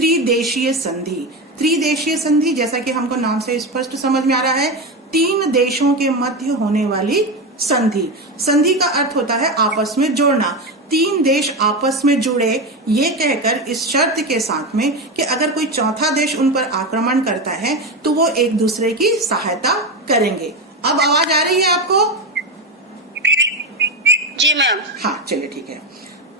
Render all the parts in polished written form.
त्रिदेशीय संधि। त्रिदेशीय संधि जैसा कि हमको नाम से स्पष्ट समझ में आ रहा है, 3 देशों के मध्य होने वाली संधि। संधि का अर्थ होता है आपस में जोड़ना। 3 देश आपस में जुड़े, ये कहकर इस शर्त के साथ में कि अगर कोई चौथा देश उन पर आक्रमण करता है तो वो एक दूसरे की सहायता करेंगे। अब आवाज आ रही है आपको? जी मैम। हाँ चलिए ठीक है।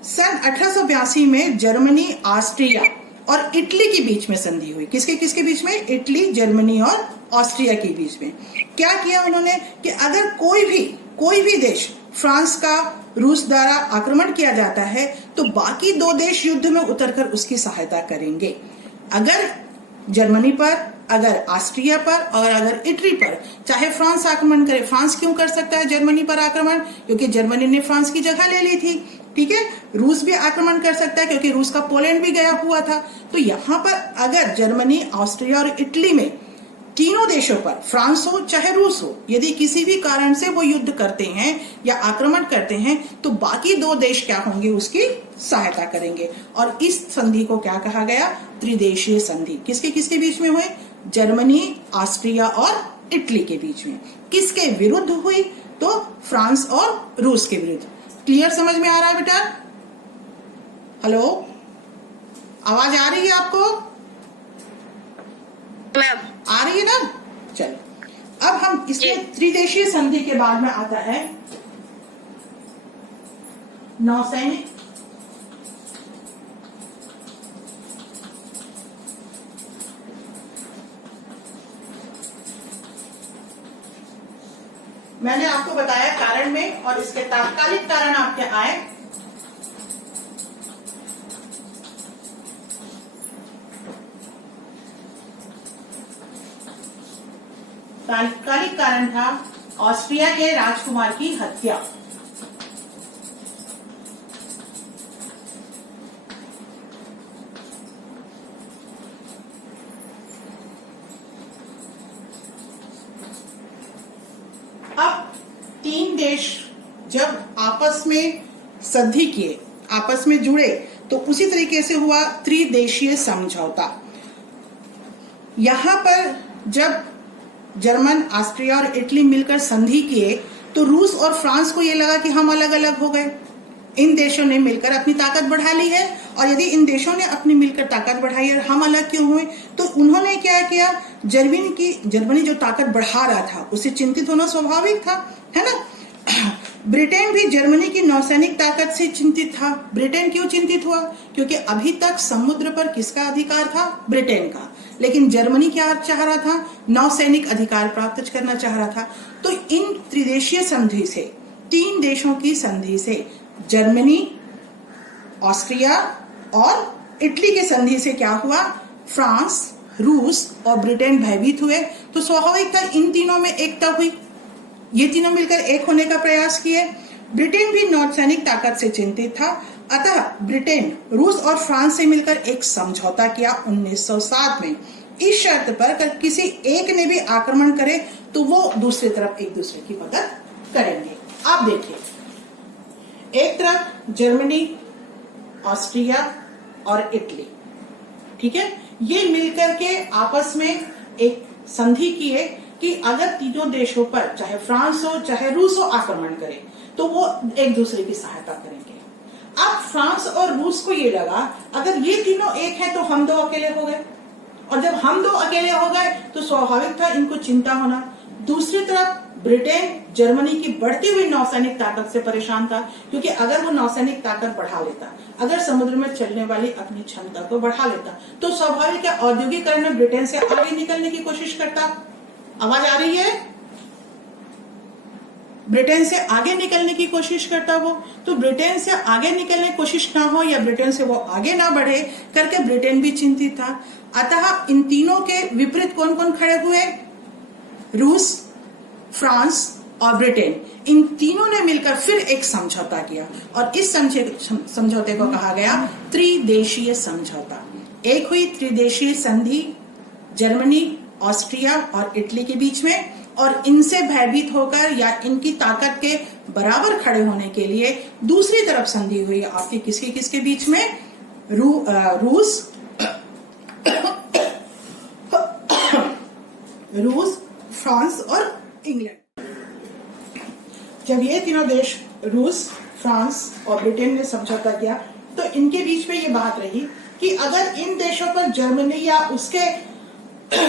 सन 1882 में जर्मनी, ऑस्ट्रिया और इटली के बीच में संधि हुई। किसके किसके बीच में? इटली, जर्मनी और ऑस्ट्रिया के बीच में। क्या किया उन्होंने कि अगर कोई भी देश, फ्रांस का रूस द्वारा आक्रमण किया जाता है तो बाकी 2 देश युद्ध में उतरकर उसकी सहायता करेंगे। अगर जर्मनी पर, अगर ऑस्ट्रिया पर और अगर इटली पर, चाहे फ्रांस आक्रमण करे। फ्रांस क्यों कर सकता है जर्मनी पर आक्रमण? क्योंकि जर्मनी ने फ्रांस की जगह ले ली थी। ठीक है। रूस भी आक्रमण कर सकता है क्योंकि रूस का पोलैंड भी गया हुआ था। तो यहाँ पर अगर जर्मनी, ऑस्ट्रिया और इटली में, तीनों देशों पर, फ्रांस हो चाहे रूस हो, यदि किसी भी कारण से वो युद्ध करते हैं या आक्रमण करते हैं तो बाकी 2 देश क्या होंगे? उसकी सहायता करेंगे। और इस संधि को क्या कहा गया? त्रिदेशीय संधि। किसके किसके बीच में हुए? जर्मनी, ऑस्ट्रिया और इटली के बीच में। किसके विरुद्ध हुई? तो फ्रांस और रूस के विरुद्ध। क्लियर समझ में आ रहा है बेटा? हेलो, आवाज आ रही है आपको? मैम आ रही है ना? चलो अब हम इसमें त्रिदेशीय संधि के बाद में आता है नौसैनिक मैंने आपको बताया कारण में, और इसके तात्कालिक कारण आपके आए। तात्कालिक कारण था ऑस्ट्रिया के राजकुमार की हत्या। अब 3 देश जब आपस में संधि किए, आपस में जुड़े, तो उसी तरीके से हुआ त्रिदेशीय समझौता। यहां पर जब जर्मन, ऑस्ट्रिया और इटली मिलकर संधि किए तो रूस और फ्रांस को यह लगा कि हम अलग अलग हो गए। इन देशों ने मिलकर अपनी ताकत बढ़ा ली है, और यदि इन देशों ने अपनी मिलकर ताकत बढ़ाई और हम अलग क्यों हुए? तो उन्होंने क्या किया? जर्मनी जो ताकत बढ़ा रहा था उससे चिंतित होना स्वाभाविक था, है ना। ब्रिटेन भी जर्मनी की नौसैनिक ताकत से चिंतित था। ब्रिटेन क्यों चिंतित हुआ? क्योंकि अभी तक समुद्र पर किसका अधिकार था? ब्रिटेन का। लेकिन जर्मनी क्या चाह रहा था? नौसैनिक अधिकार प्राप्त करना चाह रहा था। तो इन त्रिदेशीय संधि से, 3 देशों की संधि से, जर्मनी, ऑस्ट्रिया और इटली के संधि से क्या हुआ? फ्रांस, रूस और ब्रिटेन भयभीत हुए। तो स्वाभाविक था इन तीनों में एकता हुई। ये तीनों मिलकर एक होने का प्रयास किए। ब्रिटेन भी नौसैनिक ताकत से चिंतित था, अतः ब्रिटेन, रूस और फ्रांस से मिलकर एक समझौता किया 1907 में, इस शर्त पर कि किसी एक ने भी आक्रमण करे तो वो दूसरी तरफ एक दूसरे की मदद करेंगे। आप देखिए, एक तरफ जर्मनी, ऑस्ट्रिया और इटली, ठीक है, ये मिलकर के आपस में एक संधि किए कि अगर तीनों देशों पर, चाहे फ्रांस हो चाहे रूस हो, आक्रमण करे तो वो एक दूसरे की सहायता करेंगे। अब फ्रांस और रूस को ये लगा अगर ये तीनों एक है तो हम 2 अकेले हो गए, और जब हम 2 अकेले हो गए तो स्वाभाविक था इनको चिंता होना। दूसरी तरफ ब्रिटेन जर्मनी की बढ़ती हुई नौसैनिक ताकत से परेशान था, क्योंकि अगर वो नौसैनिक ताकत बढ़ा लेता, अगर समुद्र में चलने वाली अपनी क्षमता को बढ़ा लेता, तो स्वाभाविक है औद्योगिकरण में ब्रिटेन से आगे निकलने की कोशिश करता। आवाज आ रही है? ब्रिटेन से आगे निकलने की कोशिश करता वो। तो ब्रिटेन से आगे निकलने की कोशिश ना हो या ब्रिटेन से वो आगे ना बढ़े करके ब्रिटेन भी चिंतित था। अतः इन तीनों के विपरीत कौन कौन खड़े हुए? रूस, फ्रांस और ब्रिटेन, इन तीनों ने मिलकर फिर एक समझौता किया, और इस समझौते को कहा गया त्रिदेशीय समझौता। एक हुई त्रिदेशीय संधि जर्मनी, ऑस्ट्रिया और इटली के बीच में, और इनसे भयभीत होकर या इनकी ताकत के बराबर खड़े होने के लिए दूसरी तरफ संधि हुई आपकी किसके बीच में? रूस, रूस, फ्रांस और इंग्लैंड। जब ये तीनों देश रूस, फ्रांस और ब्रिटेन ने समझौता किया तो इनके बीच में ये बात रही कि अगर इन देशों पर जर्मनी या उसके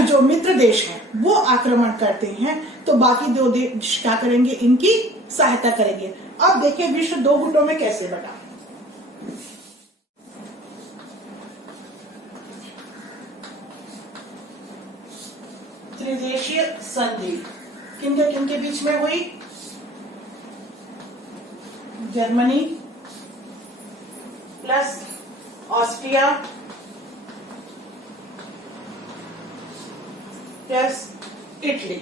जो मित्र देश हैं वो आक्रमण करते हैं तो बाकी दो देश क्या करेंगे, इनकी सहायता करेंगे। अब देखिए विश्व दो गुटों में कैसे बटा। त्रिदेशीय संधि किनके बीच में हुई? Germany plus Austria plus Italy,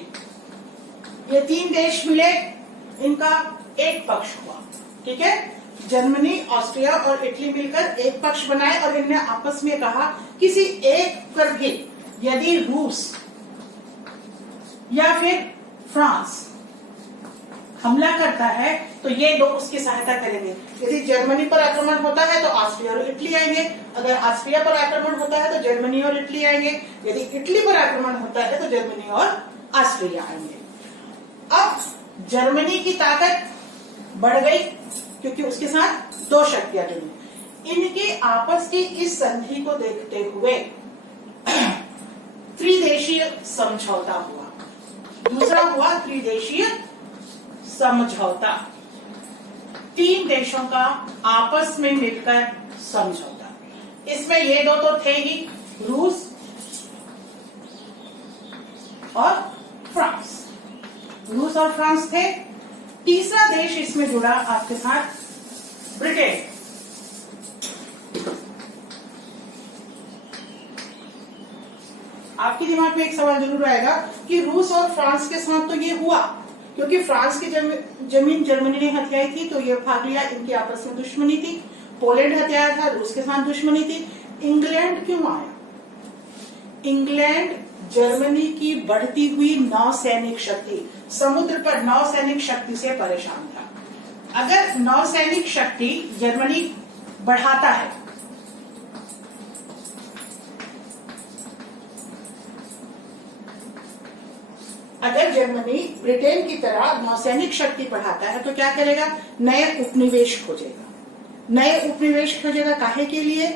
ये तीन देश मिले, इनका एक पक्ष हुआ। ठीक है, जर्मनी, ऑस्ट्रिया और इटली मिलकर एक पक्ष बनाए और इनने आपस में कहा किसी एक पर भी यदि रूस या फिर फ्रांस हमला करता है तो ये लोग उसकी सहायता करेंगे। यदि जर्मनी पर आक्रमण होता है तो ऑस्ट्रिया और इटली आएंगे, अगर ऑस्ट्रिया पर आक्रमण होता है तो जर्मनी और इटली आएंगे, यदि इटली पर आक्रमण होता है तो जर्मनी और ऑस्ट्रिया आएंगे। अब जर्मनी की ताकत बढ़ गई क्योंकि उसके साथ दो शक्तियां जुड़ी। इनके आपस की इस संधि को देखते हुए त्रिदेशीय समझौता हुआ। दूसरा हुआ त्रिदेशीय समझौता, तीन देशों का आपस में मिलकर समझौता। इसमें ये दो तो थे ही, रूस और फ्रांस। रूस और फ्रांस थे। तीसरा देश इसमें जुड़ा आपके साथ, ब्रिटेन। आपके दिमाग में एक सवाल जरूर आएगा कि रूस और फ्रांस के साथ तो ये हुआ क्योंकि फ्रांस की जमीन जर्मनी ने हथियाई थी तो ये भाग लिया, इनकी आपस में दुश्मनी थी। पोलैंड हथियाया था, रूस के साथ दुश्मनी थी। इंग्लैंड क्यों आया? इंग्लैंड जर्मनी की बढ़ती हुई नौसैनिक शक्ति, समुद्र पर नौसैनिक शक्ति से परेशान था। अगर नौसैनिक शक्ति जर्मनी बढ़ाता है अगर जर्मनी ब्रिटेन की तरह नौसैनिक शक्ति बढ़ाता है तो क्या करेगा? नए उपनिवेश खोजेगा। नए उपनिवेश खोजेगा काहे के लिए?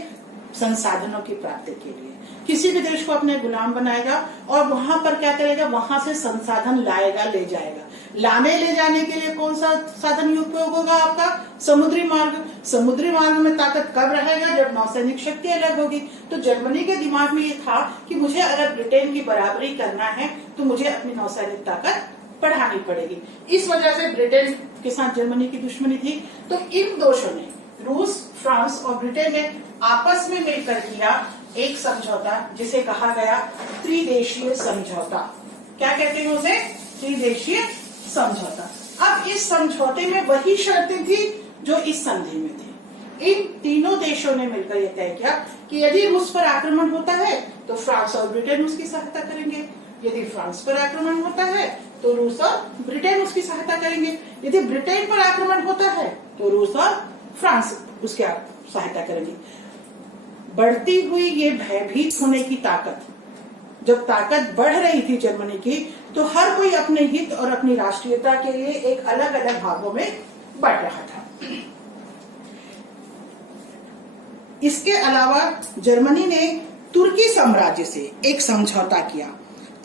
संसाधनों की प्राप्ति के लिए। किसी भी देश को अपने गुलाम बनाएगा और वहां पर क्या करेगा? वहां से संसाधन लाएगा, ले जाएगा। लाने ले जाने के लिए कौन सा साधन उपयोग होगा आपका? समुद्री मार्ग। समुद्री मार्ग में ताकत कब रहेगा? जब नौसैनिक शक्ति अलग होगी। तो जर्मनी के दिमाग में ये था कि मुझे अगर ब्रिटेन की बराबरी करना है तो मुझे अपनी नौसैनिक ताकत बढ़ानी पड़ेगी। इस वजह से ब्रिटेन के साथ जर्मनी की दुश्मनी थी। तो इन देशों ने, रूस, फ्रांस और ब्रिटेन ने आपस में मिलकर किया एक समझौता जिसे कहा गया त्रिदेशीय समझौता। क्या कहते हैं उसे? त्रिदेशीय समझौता। अब इस समझौते में वही शर्तें थी जो इस संधि में थी। इन तीनों देशों ने मिलकर यह तय किया कि यदि रूस पर आक्रमण होता है तो फ्रांस और ब्रिटेन उसकी सहायता करेंगे, यदि फ्रांस पर आक्रमण होता है तो रूस और ब्रिटेन उसकी सहायता करेंगे, यदि ब्रिटेन पर आक्रमण होता है तो रूस और फ्रांस उसकी सहायता करेंगे। बढ़ती हुई ये भयभीत होने की ताकत, जब ताकत बढ़ रही थी जर्मनी की, तो हर कोई अपने हित और अपनी राष्ट्रीयता के लिए एक अलग अलग भागों में बढ़ रहा था। इसके अलावा जर्मनी ने तुर्की साम्राज्य से एक समझौता किया।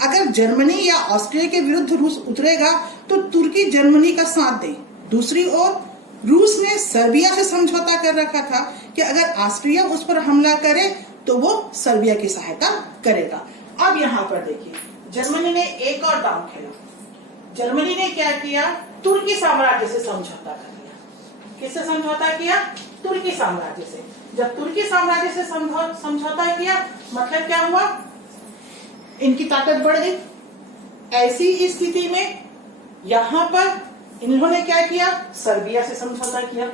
अगर जर्मनी या ऑस्ट्रिया के विरुद्ध रूस उतरेगा तो तुर्की जर्मनी का साथ दे। दूसरी ओर रूस ने सर्बिया से समझौता कर रखा था कि अगर ऑस्ट्रिया उस पर हमला करे तो वो सर्बिया की सहायता करेगा। अब यहाँ पर देखिए, जर्मनी ने एक और दांव खेला। जर्मनी ने क्या किया? तुर्की साम्राज्य से समझौता कर लिया। किससे समझौता किया? तुर्की साम्राज्य से। जब तुर्की साम्राज्य से समझौता किया, मतलब क्या हुआ? इनकी ताकत बढ़ गई। ऐसी स्थिति में यहां पर इन्होंने क्या किया? सर्बिया से समझौता किया।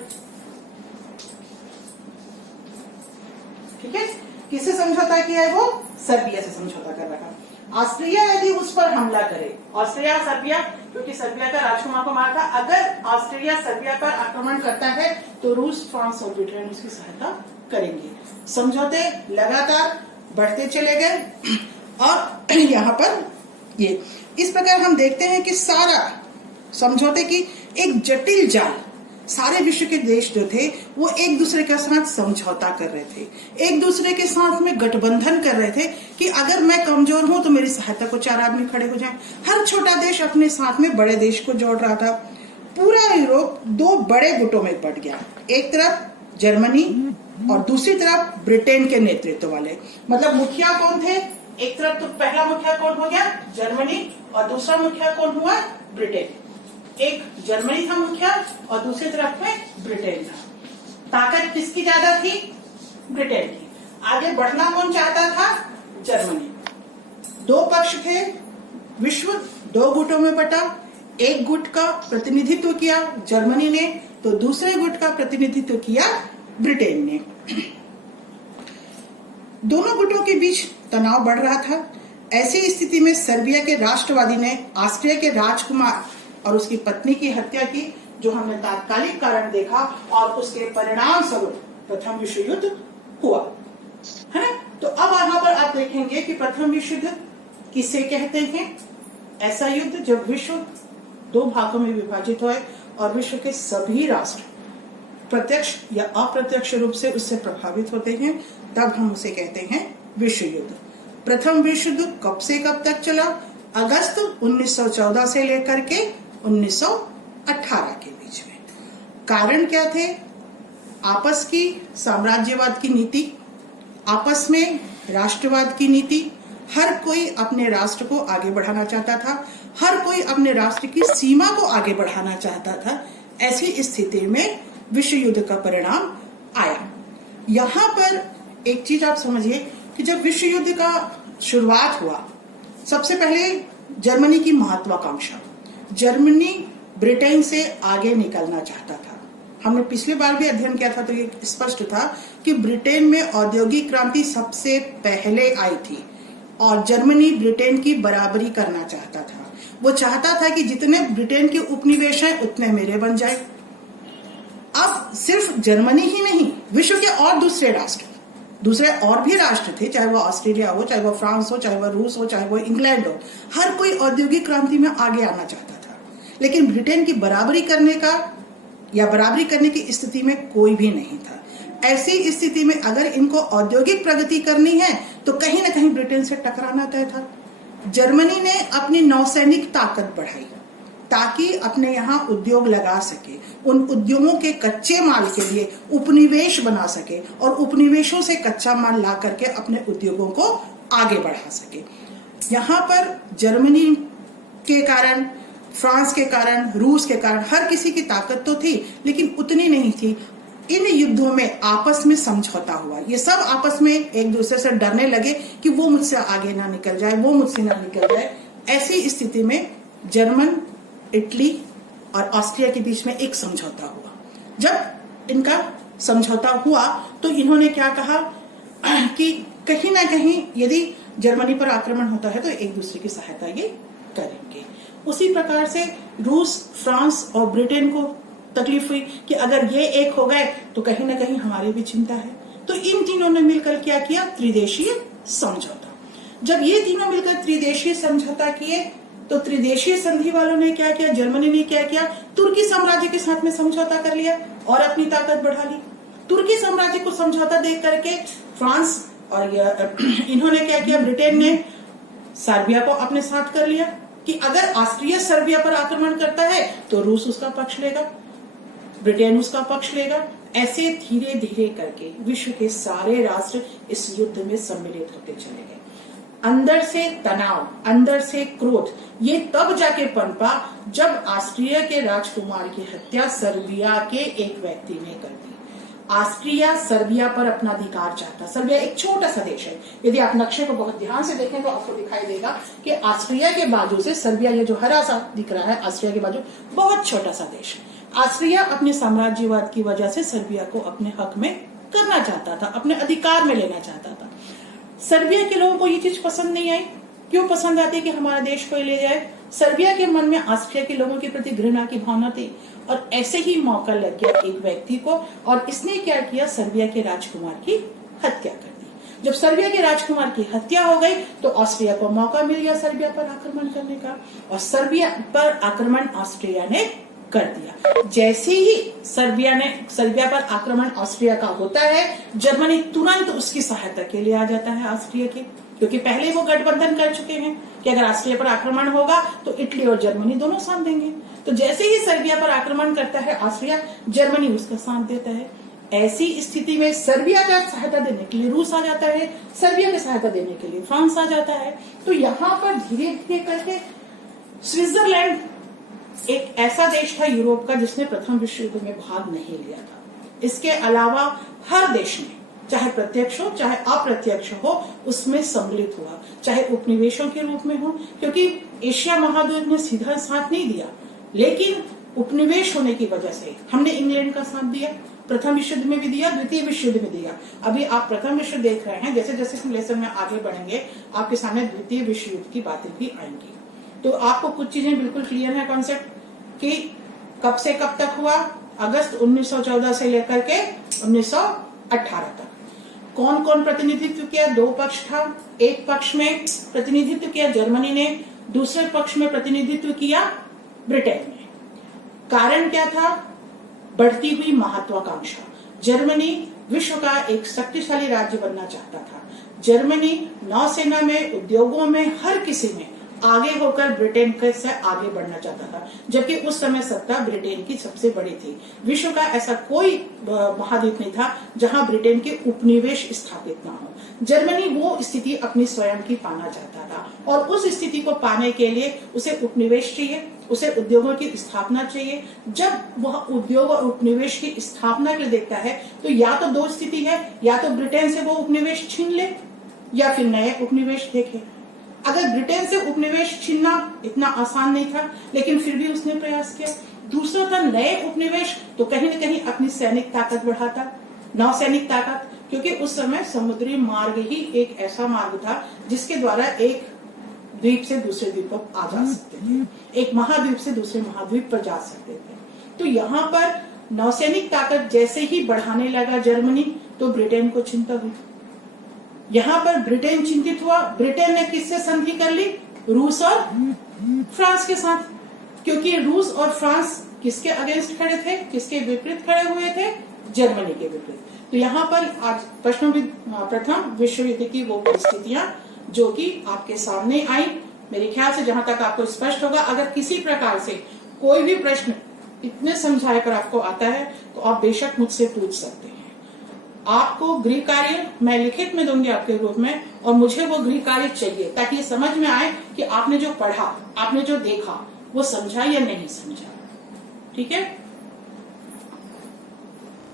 ठीक है, किससे समझौता किया है? वो सर्बिया से समझौता कर रखा। ऑस्ट्रिया यदि उस पर हमला करे, ऑस्ट्रिया सर्बिया, क्योंकि सर्बिया का राजकुमार को मारा था, अगर ऑस्ट्रिया सर्बिया पर आक्रमण करता है तो रूस, फ्रांस और ब्रिटेन उसकी सहायता करेंगे। समझौते लगातार बढ़ते चले गए और यहाँ पर ये इस प्रकार हम देखते हैं कि सारा समझौते की एक जटिल जाल, सारे विश्व के देश जो थे वो एक दूसरे के साथ समझौता कर रहे थे, एक दूसरे के साथ में गठबंधन कर रहे थे कि अगर मैं कमजोर हूं तो मेरी सहायता को 4 आदमी खड़े हो जाएं। हर छोटा देश अपने साथ में बड़े देश को जोड़ रहा था। पूरा यूरोप 2 बड़े गुटों में बट गया, एक तरफ जर्मनी और दूसरी तरफ ब्रिटेन के नेतृत्व वाले। मतलब मुखिया कौन थे? एक तरफ तो पहला मुखिया कौन हो गया? जर्मनी, और दूसरा मुखिया कौन हुआ? ब्रिटेन। एक जर्मनी था मुखिया और दूसरी तरफ में ब्रिटेन था। ताकत किसकी ज्यादा थी? ब्रिटेन की। आगे बढ़ना कौन चाहता था? जर्मनी। 2 पक्ष थे, विश्व 2 गुटों में बटा। एक गुट का प्रतिनिधित्व किया जर्मनी ने, तो दूसरे गुट का प्रतिनिधित्व किया ब्रिटेन ने। दोनों गुटों के बीच तनाव बढ़ रहा था। ऐसी स्थिति में सर्बिया के राष्ट्रवादी ने ऑस्ट्रिया के राजकुमार और उसकी पत्नी की हत्या की, जो हमने तात्कालिक कारण देखा, और उसके परिणाम स्वरूप प्रथम विश्व युद्ध हुआ है। तो अब यहाँ पर आप देखेंगे कि प्रथम विश्व युद्ध किसे कहते हैं? ऐसा युद्ध जब विश्व 2 भागों में विभाजित हुए और विश्व के सभी राष्ट्र प्रत्यक्ष या अप्रत्यक्ष रूप से उससे प्रभावित होते हैं, तब हम उसे कहते हैं विश्व युद्ध। प्रथम विश्व युद्ध कब से कब तक चला? अगस्त 1914 से लेकर के 1918 के बीच में। कारण क्या थे? आपस की साम्राज्यवाद की नीति, आपस में राष्ट्रवाद की नीति। हर कोई अपने राष्ट्र को आगे बढ़ाना चाहता था, हर कोई अपने राष्ट्र की सीमा को आगे बढ़ाना चाहता था। ऐसी स्थिति में विश्व युद्ध का परिणाम आया। यहाँ पर एक चीज आप समझिए कि जब विश्व युद्ध का शुरुआत हुआ, सबसे पहले जर्मनी की महत्वाकांक्षा, जर्मनी ब्रिटेन से आगे निकलना चाहता था। हमने पिछली बार भी अध्ययन किया था तो ये स्पष्ट था कि ब्रिटेन में औद्योगिक क्रांति सबसे पहले आई थी और जर्मनी ब्रिटेन की बराबरी करना चाहता था। वो चाहता था कि जितने ब्रिटेन के उपनिवेश हैं उतने मेरे बन जाए। अब सिर्फ जर्मनी ही नहीं, विश्व के और दूसरे और भी राष्ट्र थे, चाहे वो ऑस्ट्रेलिया हो, चाहे वो फ्रांस हो, चाहे वो रूस हो, चाहे वो इंग्लैंड हो, हर कोई औद्योगिक क्रांति में आगे आना चाहता था। लेकिन ब्रिटेन की बराबरी करने की स्थिति में कोई भी नहीं था। ऐसी स्थिति में अगर इनको औद्योगिक प्रगति करनी है तो कहीं ना कहीं ब्रिटेन से टकराना तय था। जर्मनी ने अपनी नौसैनिक ताकत बढ़ाई ताकि अपने यहाँ उद्योग लगा सके, उन उद्योगों के कच्चे माल के लिए उपनिवेश बना सके और उपनिवेशों से कच्चा माल ला करके अपने उद्योगों को आगे बढ़ा सके। यहाँ पर जर्मनी के कारण, फ्रांस के कारण, रूस के कारण हर किसी की ताकत तो थी लेकिन उतनी नहीं थी। इन युद्धों में आपस में समझौता हुआ, ये सब आपस में एक दूसरे से डरने लगे कि वो मुझसे आगे ना निकल जाए, वो मुझसे ना निकल जाए। ऐसी स्थिति में जर्मन, इटली और ऑस्ट्रिया के बीच में एक समझौता हुआ। जब इनका समझौता हुआ तो इन्होंने क्या कहा कि कहीं ना कहीं यदि जर्मनी पर आक्रमण होता है तो एक दूसरे की सहायता ये करेंगे। उसी प्रकार से रूस, फ्रांस और ब्रिटेन को तकलीफ हुई कि अगर ये एक हो गए तो कहीं ना कहीं हमारी भी चिंता है। तो इन तीनों ने मिलकर क्या किया? त्रिदेशीय समझौता। जब ये तीनों मिलकर त्रिदेशीय समझौता किए तो त्रिदेशीय संधि वालों ने क्या किया? जर्मनी ने क्या किया? तुर्की साम्राज्य के साथ में समझौता कर लिया और अपनी ताकत बढ़ा ली। तुर्की साम्राज्य को समझौता देख करके फ्रांस और इन्होंने क्या किया? ब्रिटेन ने सर्बिया को अपने साथ कर लिया कि अगर ऑस्ट्रिया सर्बिया पर आक्रमण करता है तो रूस उसका पक्ष लेगा, ब्रिटेन उसका पक्ष लेगा। ऐसे धीरे धीरे करके विश्व के सारे राष्ट्र इस युद्ध में सम्मिलित होते चले गए। अंदर से तनाव, अंदर से क्रोध, ये तब जाके पनपा जब ऑस्ट्रिया के राजकुमार की हत्या सर्बिया के एक व्यक्ति ने कर दी। ऑस्ट्रिया सर्बिया पर अपना अधिकार चाहता। सर्बिया एक छोटा सा देश है, यदि आप नक्शे को बहुत ध्यान से देखें तो आपको दिखाई देगा कि ऑस्ट्रिया के बाजू से सर्बिया, ये जो हरा सा दिख रहा है, ऑस्ट्रिया के बाजू बहुत छोटा सा देश है। ऑस्ट्रिया अपने साम्राज्यवाद की वजह से सर्बिया को अपने हक में करना चाहता था, अपने अधिकार में लेना चाहता था। सर्बिया के लोगों को ये चीज पसंद नहीं आई। क्यों पसंद आती कि हमारा देश कोई ले जाए? सर्बिया के मन में ऑस्ट्रिया के लोगों के प्रति घृणा की भावना थी और ऐसे ही मौका लग गया एक व्यक्ति को और इसने क्या किया? सर्बिया के राजकुमार की हत्या कर दी। जब सर्बिया के राजकुमार की हत्या हो गई तो ऑस्ट्रिया को मौका मिल गया सर्बिया पर आक्रमण करने का, और सर्बिया पर आक्रमण ऑस्ट्रिया ने कर दिया। जैसे ही सर्बिया पर आक्रमण ऑस्ट्रिया का होता है, जर्मनी तुरंत उसकी सहायता के लिए आ जाता है ऑस्ट्रिया के, क्योंकि पहले वो गठबंधन कर चुके हैं कि अगर ऑस्ट्रिया पर आक्रमण होगा तो इटली और जर्मनी दोनों साथ देंगे। तो जैसे ही सर्बिया पर आक्रमण करता है ऑस्ट्रिया, जर्मनी उसका साथ देता है। ऐसी स्थिति में सर्बिया का सहायता देने के लिए रूस आ जाता है, सर्बिया की सहायता देने के लिए फ्रांस आ जाता है। तो यहाँ पर धीरे धीरे करके स्विट्जरलैंड एक ऐसा देश था यूरोप का जिसने प्रथम विश्व युद्ध में भाग नहीं लिया था। इसके अलावा हर देश ने, चाहे प्रत्यक्ष हो चाहे अप्रत्यक्ष हो, उसमें सम्मिलित हुआ, चाहे उपनिवेशों के रूप में हो, क्योंकि एशिया महाद्वीप ने सीधा साथ नहीं दिया, लेकिन उपनिवेश होने की वजह से हमने इंग्लैंड का साथ दिया, प्रथम विश्व युद्ध में भी दिया, द्वितीय विश्व युद्ध में दिया। अभी आप प्रथम विश्व देख रहे हैं, जैसे जैसे हम लेसन में आगे बढ़ेंगे आपके सामने द्वितीय विश्व युद्ध की बातें भी आएंगी। तो आपको कुछ चीजें बिल्कुल क्लियर है कॉन्सेप्ट कि कब से कब तक हुआ, अगस्त 1914 से लेकर के 1918 तक। कौन कौन प्रतिनिधित्व किया? दो पक्ष था, एक पक्ष में प्रतिनिधित्व किया जर्मनी ने, दूसरे पक्ष में प्रतिनिधित्व किया ब्रिटेन ने। कारण क्या था? बढ़ती हुई महत्वाकांक्षा। जर्मनी विश्व का एक शक्तिशाली राज्य बनना चाहता था। जर्मनी नौसेना में, उद्योगों में, हर किसी में आगे होकर ब्रिटेन से आगे बढ़ना चाहता था, जबकि उस समय सत्ता ब्रिटेन की सबसे बड़ी थी। विश्व का ऐसा कोई महाद्वीप नहीं था जहां ब्रिटेन के उपनिवेश स्थापित ना हो। जर्मनी वो स्थिति अपनी स्वयं की पाना चाहता था, और उस स्थिति को पाने के लिए उसे उपनिवेश चाहिए, उसे उद्योगों की स्थापना चाहिए। जब वह उद्योग और उपनिवेश की स्थापना के लिए देखता है तो या तो दो स्थिति है, या तो ब्रिटेन से वो उपनिवेश छीन ले या फिर नए उपनिवेश देखे। अगर ब्रिटेन से उपनिवेश छीनना इतना आसान नहीं था, लेकिन फिर भी उसने प्रयास किया। दूसरा था नए उपनिवेश, तो कहीं न कहीं अपनी सैनिक ताकत बढ़ाता, नौसैनिक ताकत, क्योंकि उस समय समुद्री मार्ग ही एक ऐसा मार्ग था जिसके द्वारा एक द्वीप से दूसरे द्वीप पर आ जा सकते थे, एक महाद्वीप से दूसरे महाद्वीप पर जा सकते थे। तो यहाँ पर नौसैनिक ताकत जैसे ही बढ़ाने लगा जर्मनी, तो ब्रिटेन को चिंता हुई। यहाँ पर ब्रिटेन चिंतित हुआ। ब्रिटेन ने किससे संधि कर ली? रूस और फ्रांस के साथ, क्योंकि रूस और फ्रांस किसके अगेंस्ट खड़े थे, किसके विपरीत खड़े हुए थे? जर्मनी के विपरीत। तो यहाँ पर आज प्रथम विश्व युद्ध की वो परिस्थितियां जो कि आपके सामने आई, मेरे ख्याल से जहां तक आपको स्पष्ट होगा। अगर किसी प्रकार से कोई भी प्रश्न इतने समझाए कर आपको आता है तो आप बेशक मुझसे पूछ सकते हैं। आपको गृह कार्य मैं लिखित में दूंगी आपके रूप में, और मुझे वो गृह कार्य चाहिए ताकि समझ में आए कि आपने जो पढ़ा, आपने जो देखा, वो समझा या नहीं समझा। ठीक है।